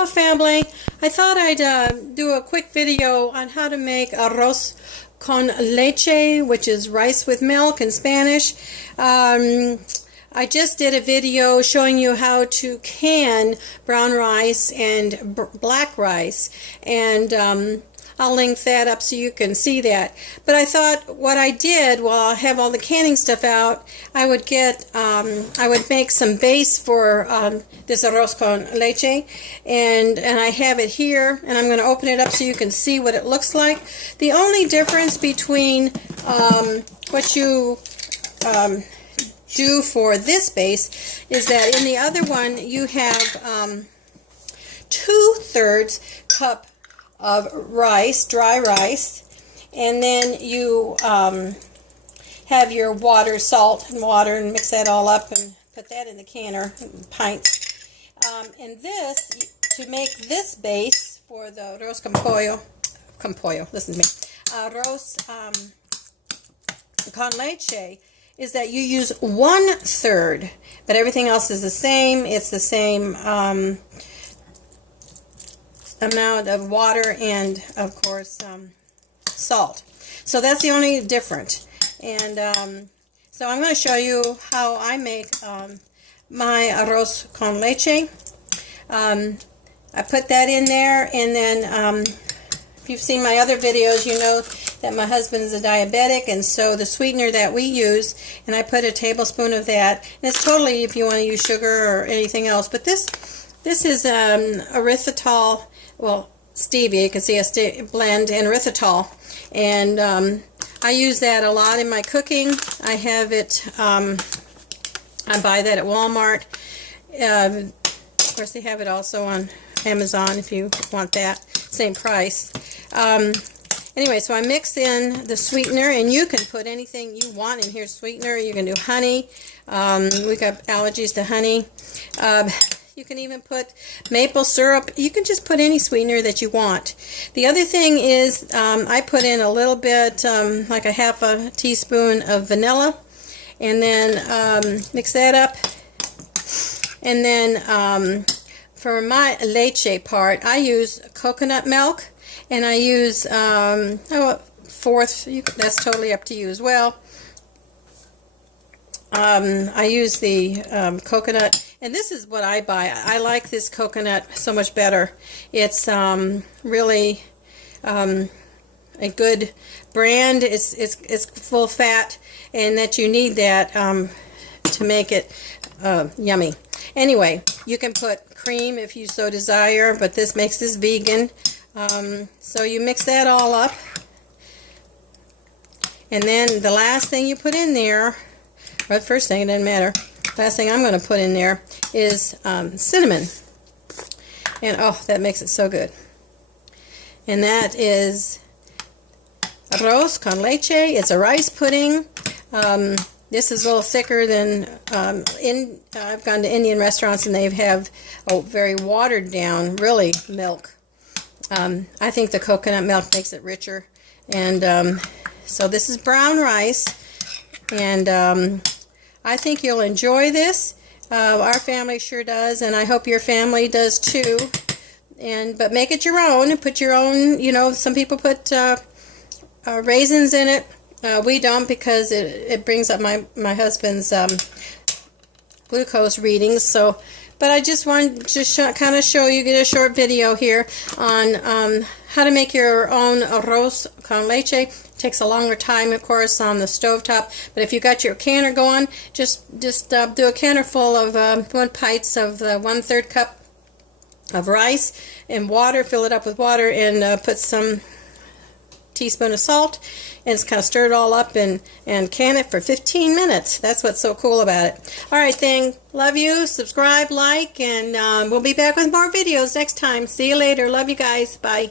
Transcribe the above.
Hello family, I thought I'd do a quick video on how to make arroz con leche, which is rice with milk in Spanish. I just did a video showing you how to can brown rice and black rice, and I'll link that up so you can see that. But I thought what I did while I have all the canning stuff out, I would make some base for this arroz con leche, and I have it here, and I'm going to open it up so you can see what it looks like. The only difference between what you do for this base is that in the other one you have 2/3 cup of rice, dry rice, and then you have your water, salt and water, and mix that all up and put that in the canner, pints. And this, to make this base for the arroz con pollo, listen to me, arroz con leche, is that you use 1/3, but everything else is the same. It's the same amount of water and, of course, salt. So that's the only difference. And so I'm going to show you how I make my arroz con leche. I put that in there, and then if you've seen my other videos, you know that my husband is a diabetic, and so the sweetener that we use, and I put a tablespoon of that, and it's totally if you want to use sugar or anything else, but this is erythritol, well, stevia, you can see a blend, and erythritol, and I use that a lot in my cooking. I have it, I buy that at Walmart. Of course, they have it also on Amazon if you want that, same price. Anyway, so I mix in the sweetener, and you can put anything you want in here, sweetener. You can do honey. We got allergies to honey. You can even put maple syrup. You can just put any sweetener that you want. The other thing is I put in a little bit, like a half a teaspoon of vanilla, and then mix that up. And then for my leche part, I use coconut milk, and I use fourth, that's totally up to you as well. I use the coconut, and this is what I buy. I like this coconut so much better. It's really a good brand. It's full fat, and that you need that to make it yummy. Anyway, you can put cream if you so desire, but this makes this vegan. So you mix that all up, and then the last thing you put in there, or the first thing, it doesn't matter, last thing I'm going to put in there is cinnamon, and oh, that makes it so good. And that is arroz con leche. It's a rice pudding. This is a little thicker than, I've gone to Indian restaurants and they have a very watered down, really, milk. I think the coconut milk makes it richer. And so this is brown rice, and I think you'll enjoy this. Our family sure does, and I hope your family does too. But make it your own, and put your own, you know, some people put raisins in it. We don't, because it brings up my husband's glucose readings. So, but I just wanted to kind of show you, get a short video here on how to make your own arroz con leche. It takes a longer time, of course, on the stovetop. But if you got your canner going, just do a canner full of 1 pint of 1/3 cup of rice and water. Fill it up with water, and put some teaspoon of salt, and it's kind of stir it all up and can it for 15 minutes. That's what's so cool about it. Alright then, love you, subscribe, like, and we'll be back with more videos next time. See you later. Love you guys. Bye.